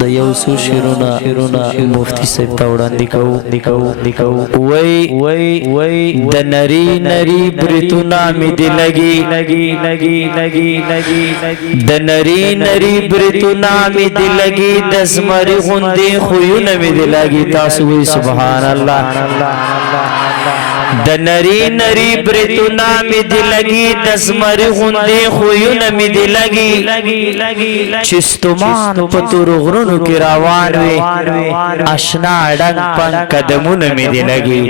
د you څو شیرونه مفتی صاحب ته وړاندې کوو وای د نری برتونه مې دې لګي د نری برتونه مې دې لګي د زمري غوندې خویونه مې دې لګي تاسو وایئ سبحان الله د نری برتونه مې دې لګي د زمري غوندې خویونه مې دې لګي چې ستومان په تور غرونو کې روان وي اشنا ډنګ پنګ قدمونه مې دې لګي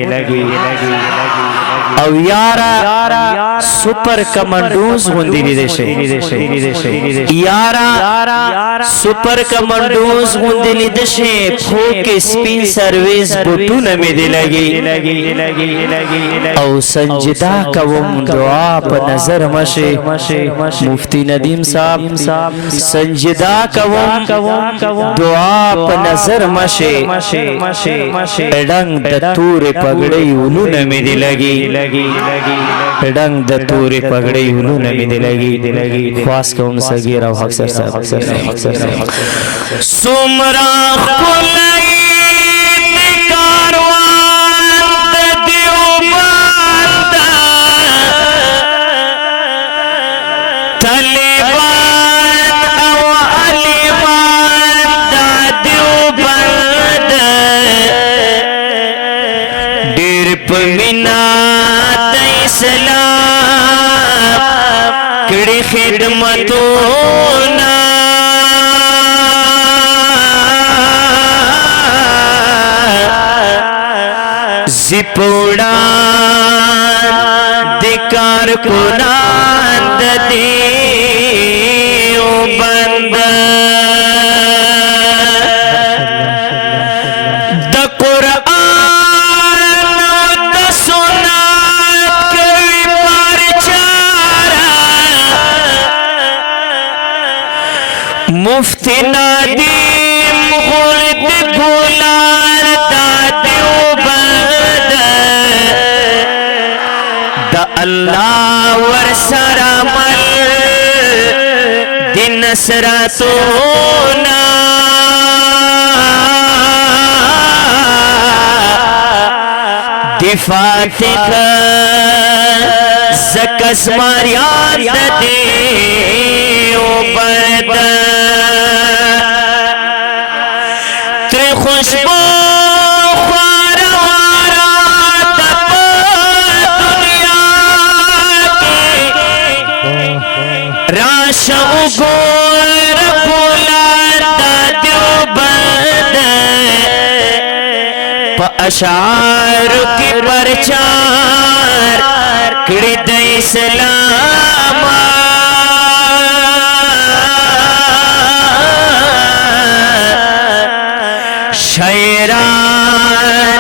او یارا سپر کمانډوز غوندې لیدل شي یارا سپر کمانډوز غوندې لیدل شي خو کې سپین سرویس بوټونه مې دې لګي او سجدا کوم دعا په نظر مشه مفتی ندیم صاحب سجدا کوم دعا په نظر مشه ډنګ د تورې پګړې ولونه مې دې لګي ډنګ د تورې پګړې ولونه مې دې لګي خواس کوم صغیر او حق سر صاحب سمرا خلای خدمتونا زپوڑا دکار کنان دیو بند د قرآن د سنت کوي پرچارا مفتی ندیم غلط گلار دا دیوبند دا اللہ ورسر عمل دی نصرتونا دی فاتح زکس ماریان دا دیوبند خوشبو خوارا تب دنیا کے راشا گور پولار دا دیوبند پا اشعار کی پرچار کڑی دا اسلام شیران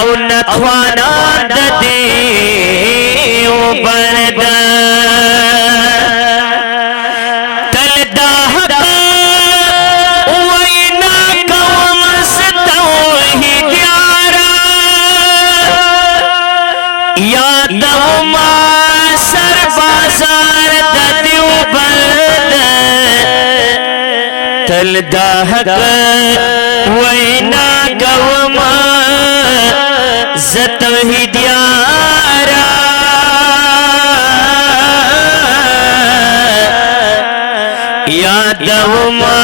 او نتوانان دا دیوبند تل دا حق وینا کوم ستوحید یارا یادو ما سر بازار دا دیوبند تل دا حق وینا کوما زتوحید یارا یادوما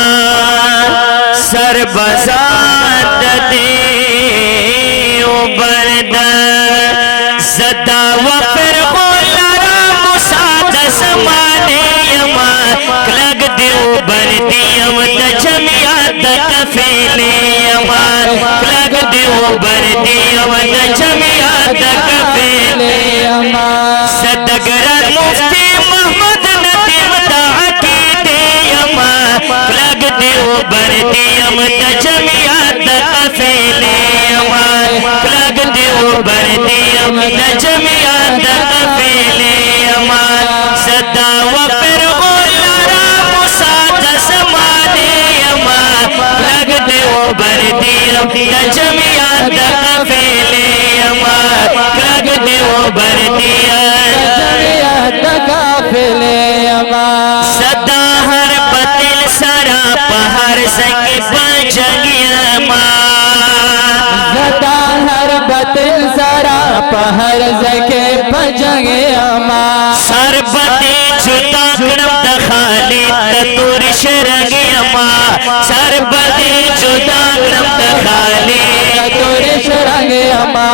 سر بزاد دیوبند زدا وفر غلرا مساد زمانے یما کلگ دیوبند یم دا جمعیت کفیلی یما کلگ دیوبند یم دا جمعیت کفیلی یما صدقرر مفتی محمد ندیم دا عقیدی یما کلگ دیوبند یم دا جمعیت हर जगह बजगे अमा सरबती जुदा कड़म दखाली ततुर शरगे अमा सरबती जुदा कड़म दखाली ततुर शरगे अमा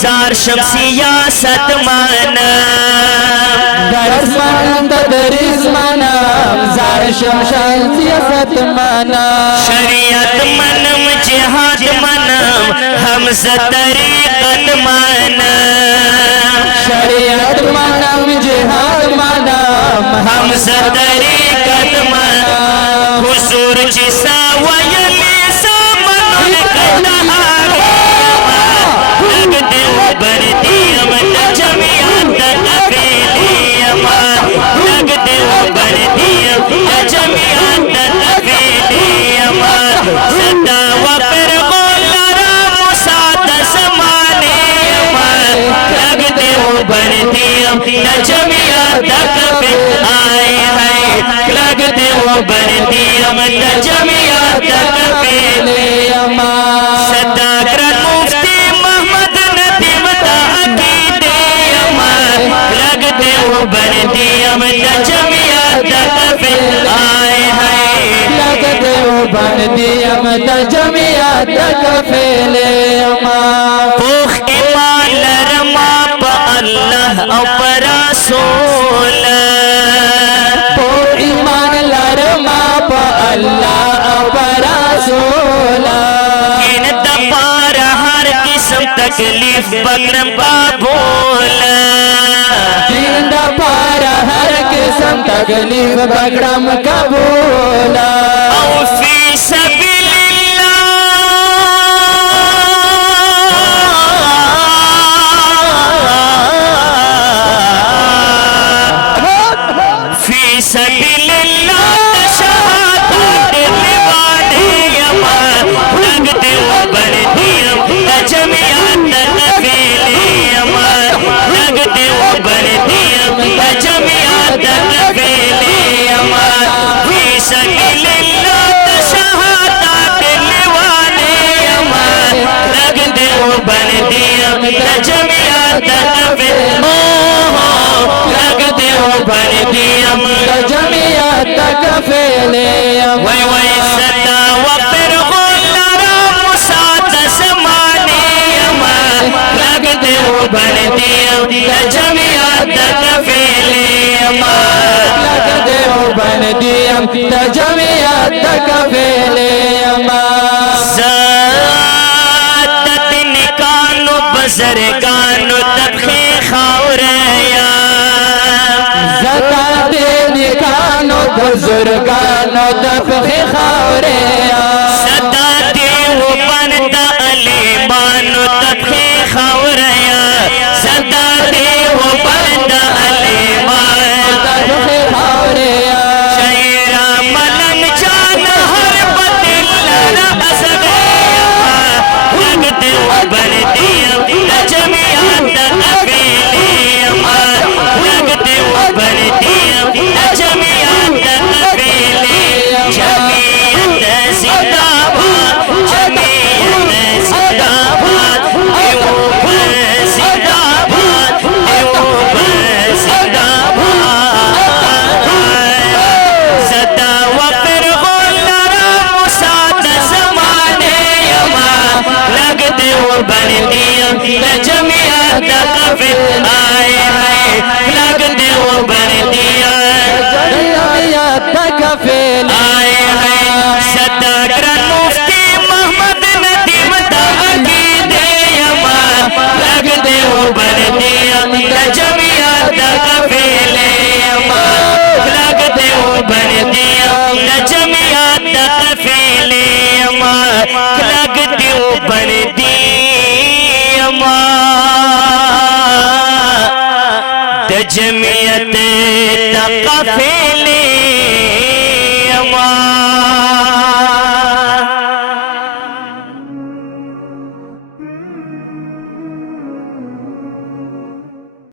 जार शमसिया सतमान दरसमान तदरीस मनम जार शमसिया सतमान शरीयत मनम जिहाद मनम हम तरीक़त मनम शरीयत मनम जिहाद मनम हम तरीक़त मनम हुजूर जिसा वयले सा मन कदा बनती अमन जमियात तफेली अमा लगते हो बनती जमियात तफेली अमा सदा वपर बोलरा मुसाद समाने अमा लगते हो बनती जमियात तफे आए है लगते हो बनती अमन जमियात तफेली अमा सदा बनती अमन जमियात तफे आए है लगते हो बनती अमन जमियात तफेले अमा पुख ईमान लरमा प अल्लाह और रसूल पुख ईमान लरमा प अल्लाह और रसूल इन दपार हर किस्म तकलीफ बगरम बाबूल तकलीफ बकरम कबूला फी सबीलिल्लाह फी सबीलिल्लाह शहादत निभाने यमा लगते हो बनती जमियात तफेली यमा लगते हो बनती जमियात तफेली यमा फी सबीलिल्लाह शहादत निभाने यमा लगते हो बनती जमियात तफेली लगते हो बनती जमियात तफेले वही वही सदा वपर गोलरा मुसाद समाने यमा लगते हो बनती जमियात तफेली यमा लगते हो बनती जमियात तफेले यमा ज़ादत निकानो बज़रगानो तबखे खावरया ज़तात निकानो बुजुर्गानो तबखे खावरया सदा देव बनता अलीमानो तबखे खावरया सदा देव बनता अलीमान तबखे खावरया शहीरा मलन जान हर बदिल असगया लगते हो बनती जमियात तफेली यमा लगते हो बनती जमियात तफेली जमियात जमियत तकफीले अमा